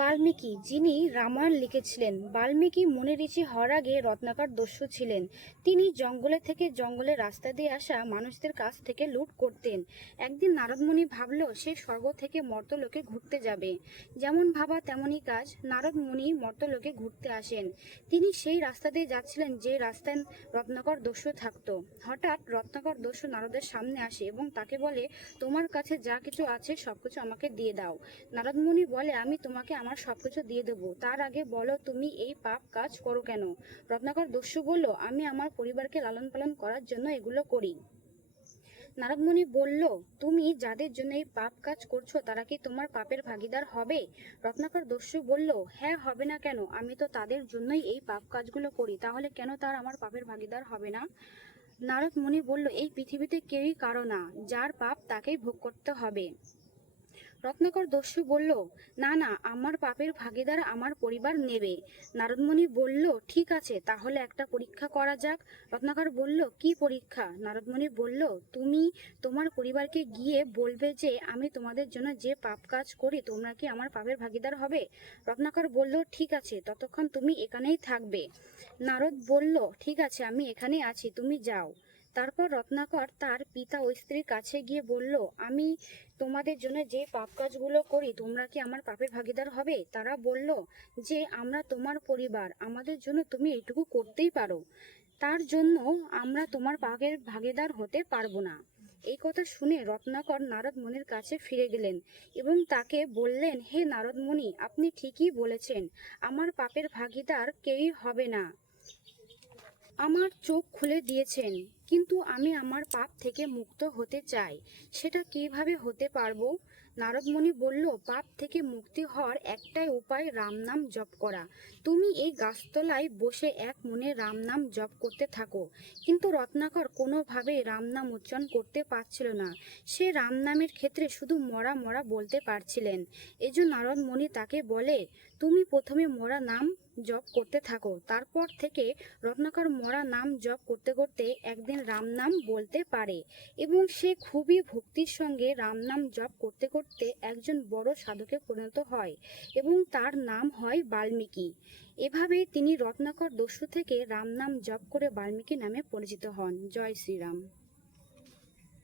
বাল্মীকি, যিনি রামায়ণ লিখেছিলেন। বাল্মীকি মনিঋষি হওয়ার আগে রত্নাকর দস্যু ছিলেন। তিনি জঙ্গলে থেকে জঙ্গলে রাস্তা দিয়ে আসা মানুষদের কাছ থেকে লুট করতেন। একদিন নারদমুনি ভাবল সে স্বর্গ থেকে মর্তলোকে ঘুরতে যাবে। যেমন ভাবা তেমনই কাজ, নারদ মুনি মর্তলোকে ঘুরতে আসেন। তিনি সেই রাস্তা দিয়ে যাচ্ছিলেন যে রাস্তায় রত্নাকর দস্যু থাকতো। হঠাৎ রত্নাকর দস্যু নারদের সামনে আসে এবং তাকে বলে, তোমার কাছে যা কিছু আছে সবকিছু আমাকে দিয়ে দাও। নারদ মুনি বলে, আমি তোমাকে আমার সবকিছু দিয়ে দেবো, তার আগে বলো তুমি এই পাপ কাজ করো কেন। রত্নাকর দস্যু বলল, আমি আমার পরিবারকে লালন পালন করার জন্য এগুলো করি। নারদ মুনি বলল, তুমি যাদের জন্য এই পাপ কাজ করছো তারা কি তোমার পাপের ভাগীদার হবে? রত্নাকর দস্যু বলল, হ্যাঁ, হবে না কেন, আমি তো তাদের জন্যই এই পাপ কাজগুলো করি, তাহলে কেন তার আমার পাপের ভাগীদার হবে না? নারদ মুনি বলল, এই পৃথিবীতে কেউই কারো না, যার পাপ তাকেই ভোগ করতে হবে। রত্নাকর দস্যু বলল, না না, আমার পাপের ভাগীদার আমার পরিবার নেবে। নারদমুনি বলল, ঠিক আছে, তাহলে একটা পরীক্ষা করা যাক। রত্নাকর বলল, কি পরীক্ষা? নারদমুনি বলল, তুমি তোমার পরিবারকে গিয়ে বলবে যে আমি তোমাদের জন্য যে পাপ কাজ করি, তোমরা কি আমার পাপের ভাগীদার হবে? রত্নাকর বলল, ঠিক আছে, ততক্ষণ তুমি এখানেই থাকবে। নারদ বলল, ঠিক আছে, আমি এখানেই আছি, তুমি যাও। তারপর রত্নাকর তার পিতা ও স্ত্রীর কাছে গিয়ে বলল, আমি তোমাদের জন্য যে পাপ কাজগুলো করি তোমরা কি আমার পাপের ভাগীদার হবে? তারা বলল যে আমরা তোমার পরিবার, আমাদের জন্য তুমি এইটুকু করতেই পারো, তার জন্য আমরা তোমার পাপের ভাগীদার হতে পারবো না। এই কথা শুনে রত্নাকর নারদ মুনির কাছে ফিরে গেলেন এবং তাকে বললেন, হে নারদ মুনি, আপনি ঠিকই বলেছেন, আমার পাপের ভাগীদার কেউই হবে না। আমার চোখ খুলে দিয়েছেন, কিন্তু আমি আমার পাপ থেকে মুক্ত হতে চাই, সেটা কিভাবে হতে পারবো? নারদ মুনি বলল, পাপ থেকে মুক্তি হওয়ার একটাই উপায়, রাম নাম জপ করা। তুমি এই গাছতলায় বসে এক মনে রাম নাম জপ করতে থাকো। কিন্তু রত্নাকর কোনোভাবেই রাম নাম উচ্চারণ করতে পারছিল না। সে রাম নামের ক্ষেত্রে শুধু মরা মরা বলতে পারছিলেন। এজন্য নারদ মুনি তাকে বলে, তুমি প্রথমে মরা নাম জপ করতে থাকো। তারপর থেকে রত্নাকর মরা নাম জপ করতে করতে একদিন রাম নাম বলতে পারে এবং সে খুবই ভক্তির সঙ্গে রাম নাম জপ করতে করতে একজন বড় সাধকে পরিণত হয় এবং তার নাম হয় বাল্মীকি। এভাবে তিনি রত্নাকর দস্যু থেকে রাম নাম জপ করে বাল্মীকি নামে পরিচিত হন। জয় শ্রীরাম।